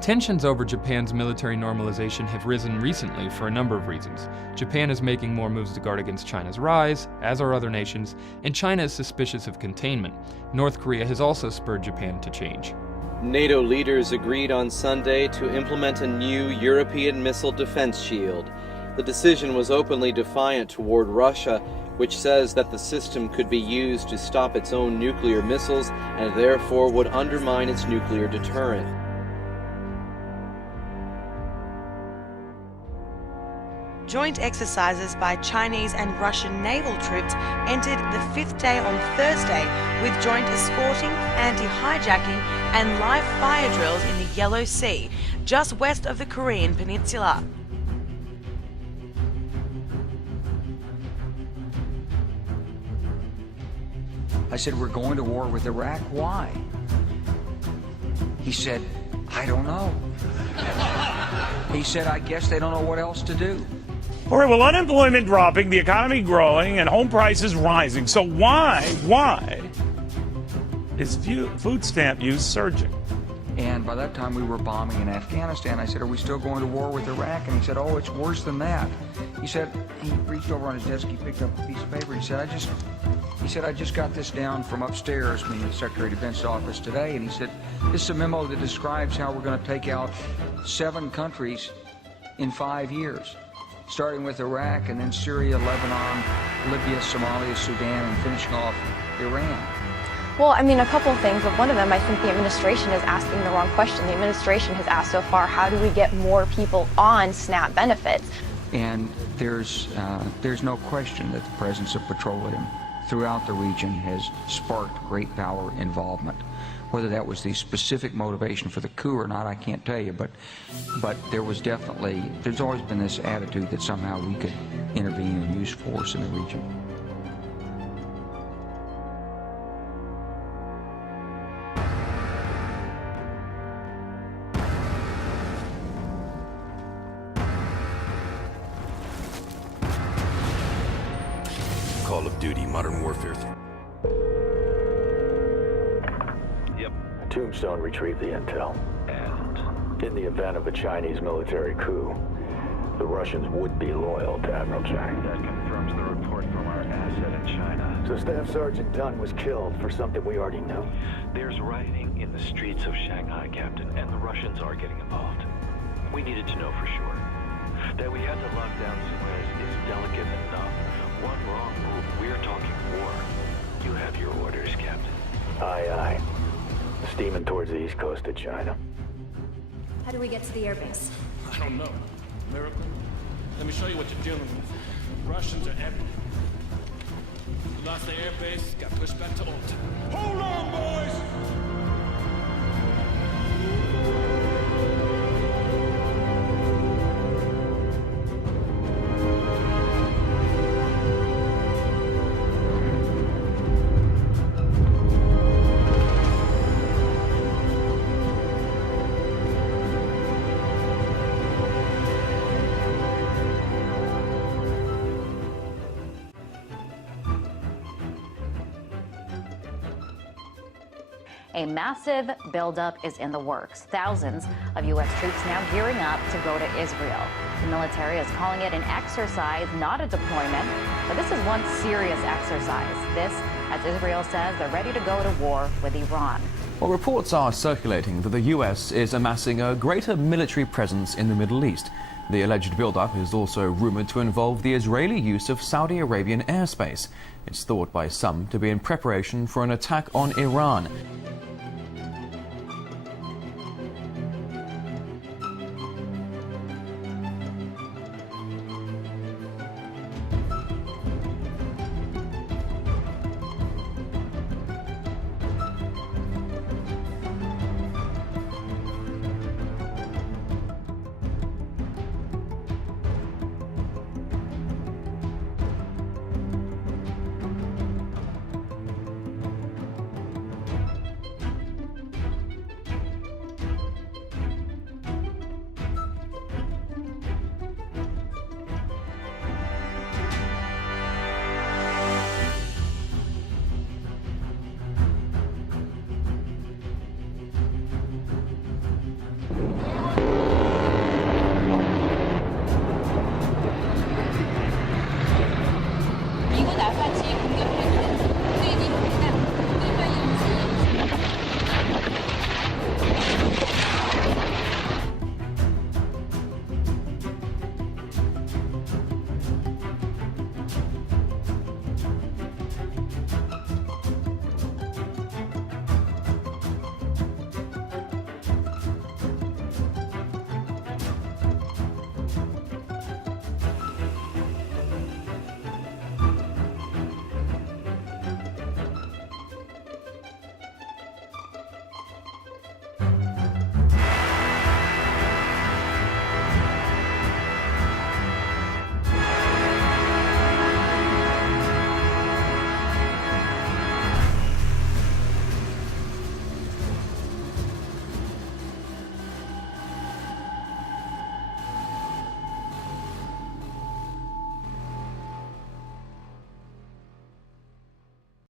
Tensions over Japan's military normalization have risen recently for a number of reasons. Japan is making more moves to guard against China's rise, as are other nations, and China is suspicious of containment. North Korea has also spurred Japan to change. NATO leaders agreed on Sunday to implement a new European missile defense shield. The decision was openly defiant toward Russia, which says that the system could be used to stop its own nuclear missiles and therefore would undermine its nuclear deterrent. Joint exercises by Chinese and Russian naval troops entered the fifth day on Thursday, with joint escorting, anti-hijacking and live fire drills in the Yellow Sea, just west of the Korean peninsula. I said, we're going to war with Iraq. Why? He said, I don't know. He said, I guess they don't know what else to do. All right, well, unemployment dropping, the economy growing, and home prices rising. So why is food stamp use surging? And by that time, we were bombing in Afghanistan. I said, are we still going to war with Iraq? And he said, oh, it's worse than that. He said, he reached over on his desk, he picked up a piece of paper. He said, I just got this down from upstairs, meaning the Secretary of Defense's office today. And he said, this is a memo that describes how we're going to take out 7 countries in 5 years, starting with Iraq and then Syria, Lebanon, Libya, Somalia, Sudan, and finishing off Iran. Well, I mean, a couple of things, but one of them, I think the administration is asking the wrong question. The administration has asked so far, how do we get more people on SNAP benefits? And there's no question that the presence of petroleum throughout the region has sparked great power involvement. Whether that was the specific motivation for the coup or not, I can't tell you, but there's always been this attitude that somehow we could intervene and use force in the region. Call of Duty Modern Warfare 3. Tombstone retrieved the intel. And in the event of a Chinese military coup, the Russians would be loyal to Admiral Chang. That confirms the report from our asset in China. So Staff Sergeant Dunn was killed for something we already knew. There's rioting in the streets of Shanghai, Captain, and the Russians are getting involved. We needed to know for sure. That we had to lock down Suez is delicate enough. One wrong move, we're talking war. You have your orders, Captain. Aye, aye. Steaming towards the east coast of China. How do we get to the airbase? I don't know. Miracle? Let me show you what you're dealing with. Russians are everywhere. We lost the airbase, got pushed back to Old Town. Hold on, boys! A massive buildup is in the works. Thousands of U.S. troops now gearing up to go to Israel. The military is calling it an exercise, not a deployment. But this is one serious exercise. This, as Israel says, they're ready to go to war with Iran. Well, reports are circulating that the U.S. is amassing a greater military presence in the Middle East. The alleged buildup is also rumored to involve the Israeli use of Saudi Arabian airspace. It's thought by some to be in preparation for an attack on Iran.